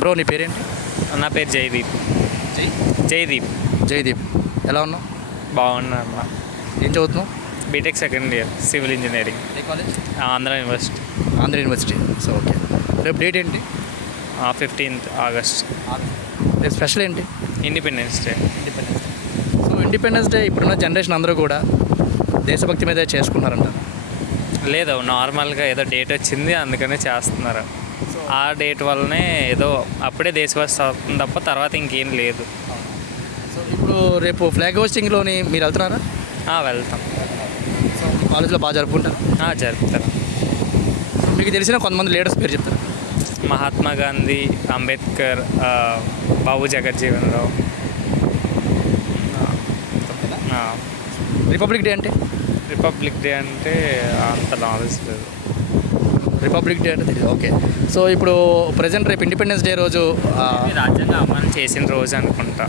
Bro నీ పేరేంటి? నా పేరు జయదీప్. జయదీప్. జయదీప్, ఎలా ఉన్నావు? బాగున్నా అన్న. ఏం చదువుతున్నావు? BTech second year civil engineering, ఏ college? Andhra university. Andhra university. So okay, రేపు డేట్ ఏంటి? 15th ఆగస్ట్, రేపు స్పెషల్ ఏంటి? Independence day. So independence day ఇప్పుడున్న జనరేషన్ అందరూ కూడా దేశభక్తి మీద చేసుకుంటారంట. లేదు, నార్మల్గా ఏదో డేట్ వచ్చింది అందుకనే చేస్తున్నారు. ఆ డేట్ వల్లనే ఏదో అప్పుడే దేశభక్తి అవుతుంది తప్ప తర్వాత ఇంకేం లేదు. సో ఇప్పుడు రేపు ఫ్లాగ్ హోస్టింగ్లోని మీరు వెళ్తున్నారా? వెళ్తాం. సో కాలేజ్లో బాగా జరుపుకుంటారు? జరుపుతారు. మీకు తెలిసిన కొంతమంది లీడర్స్ పేరు చెప్తారు. మహాత్మా గాంధీ, అంబేద్కర్, బాబు జగజ్జీవన్ రావు. రిపబ్లిక్ డే అంటే? రిపబ్లిక్ డే అంటే అంత నాలెడ్జ్ లేదు. రిపబ్లిక్ డే అంటే తెలియదు. ఓకే, సో ఇప్పుడు ప్రజెంట్ రేపు ఇండిపెండెన్స్ డే రోజు రాజ్యాంగం అమలు చేసిన రోజు అనుకుంటా.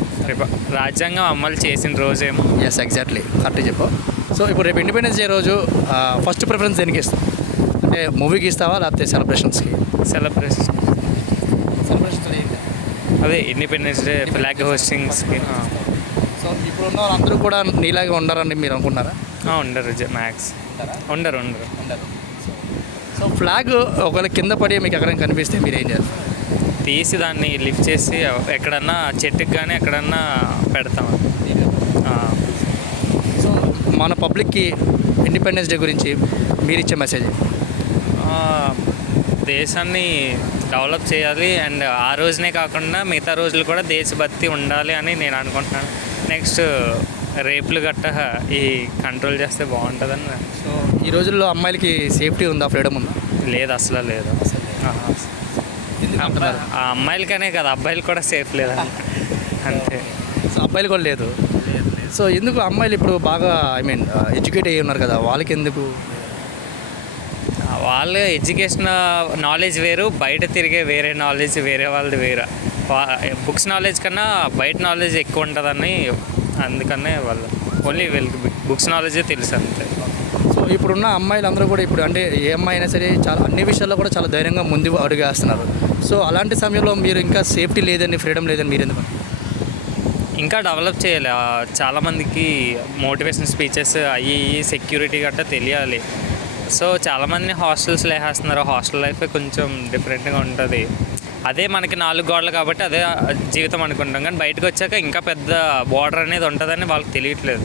రాజ్యాంగం అమలు చేసిన రోజేమో. ఎస్, ఎగ్జాక్ట్లీ కరెక్ట్ చెప్పు. సో ఇప్పుడు రేపు ఇండిపెండెన్స్ డే రోజు ఫస్ట్ ప్రిఫరెన్స్ దేనికి ఇస్తావు? అంటే మూవీకి ఇస్తావా లేకపోతే సెలబ్రేషన్స్కి? సెలబ్రేషన్ ఏంటి? అదే ఇండిపెండెన్స్ డే ఫ్లాగ్ హోస్టింగ్స్కి. సో ఇప్పుడున్న వాళ్ళందరూ కూడా నీలాగే ఉండాలని మీరు అనుకున్నారా? ఉండరు, మ్యాక్స్ ఉండరు. సో ఫ్లాగ్ ఒకవేళ కింద పడి మీకు ఎక్కడైనా కనిపిస్తే మీరు ఏం చేస్తారు? తీసి దాన్ని లిఫ్ట్ చేసి ఎక్కడన్నా చెట్టుకి కానీ ఎక్కడన్నా పెడతాం. సో మన పబ్లిక్కి ఇండిపెండెన్స్ డే గురించి మీరు ఇచ్చే మెసేజ్? దేశాన్ని డెవలప్ చేయాలి అండ్ ఆ రోజునే కాకుండా మిగతా రోజులు కూడా దేశభక్తి ఉండాలి అని నేను అనుకుంటున్నాను. నెక్స్ట్ రేపులు గట్ట ఈ కంట్రోల్ చేస్తే బాగుంటుందని. సో ఈ రోజుల్లో అమ్మాయిలకి సేఫ్టీ ఉందా, ఫ్రీడమ్ ఉందా? లేదు, అసలు లేదు. ఆ అమ్మాయిలకనే కదా, అబ్బాయిలు కూడా సేఫ్ లేదు అంతే. సో అబ్బాయిలు కూడా లేదు. సో ఎందుకు అమ్మాయిలు ఇప్పుడు బాగా ఎడ్యుకేట్ అయ్యి ఉన్నారు కదా, వాళ్ళకి ఎందుకు? వాళ్ళు ఎడ్యుకేషన్ నాలెడ్జ్ వేరు, బయట తిరిగే వేరే నాలెడ్జ్ వేరే వాళ్ళది వేరే. బుక్స్ నాలెడ్జ్ కన్నా బయట నాలెడ్జ్ ఎక్కువ ఉంటుందని అందుకనే వాళ్ళు ఓన్లీ వీళ్ళకి బుక్స్ నాలెడ్జే తెలుసు అంతే. సో ఇప్పుడున్న అమ్మాయిలు అందరూ కూడా ఇప్పుడు అంటే ఏ అమ్మాయి అయినా సరే చాలా అన్ని విషయాల్లో కూడా చాలా ధైర్యంగా ముందు అడుగు వేస్తున్నారు. సో అలాంటి సమయంలో మీరు ఇంకా సేఫ్టీ లేదని, ఫ్రీడమ్ లేదని మీరు ఎందుకు? ఇంకా డెవలప్ చేయాలి. చాలామందికి మోటివేషన్ స్పీచెస్ అయ్యి సెక్యూరిటీ గట్రా తెలియాలి. సో చాలామందిని హాస్టల్స్లో వేసేస్తున్నారు. హాస్టల్ లైఫ్ కొంచెం డిఫరెంట్గా ఉంటుంది. అదే మనకి 4 గోడలు కాబట్టి అదే జీవితం అనుకుంటాం, కానీ బయటకు వచ్చాక ఇంకా పెద్ద బోర్డర్ అనేది ఉంటుందని వాళ్ళకి తెలియట్లేదు.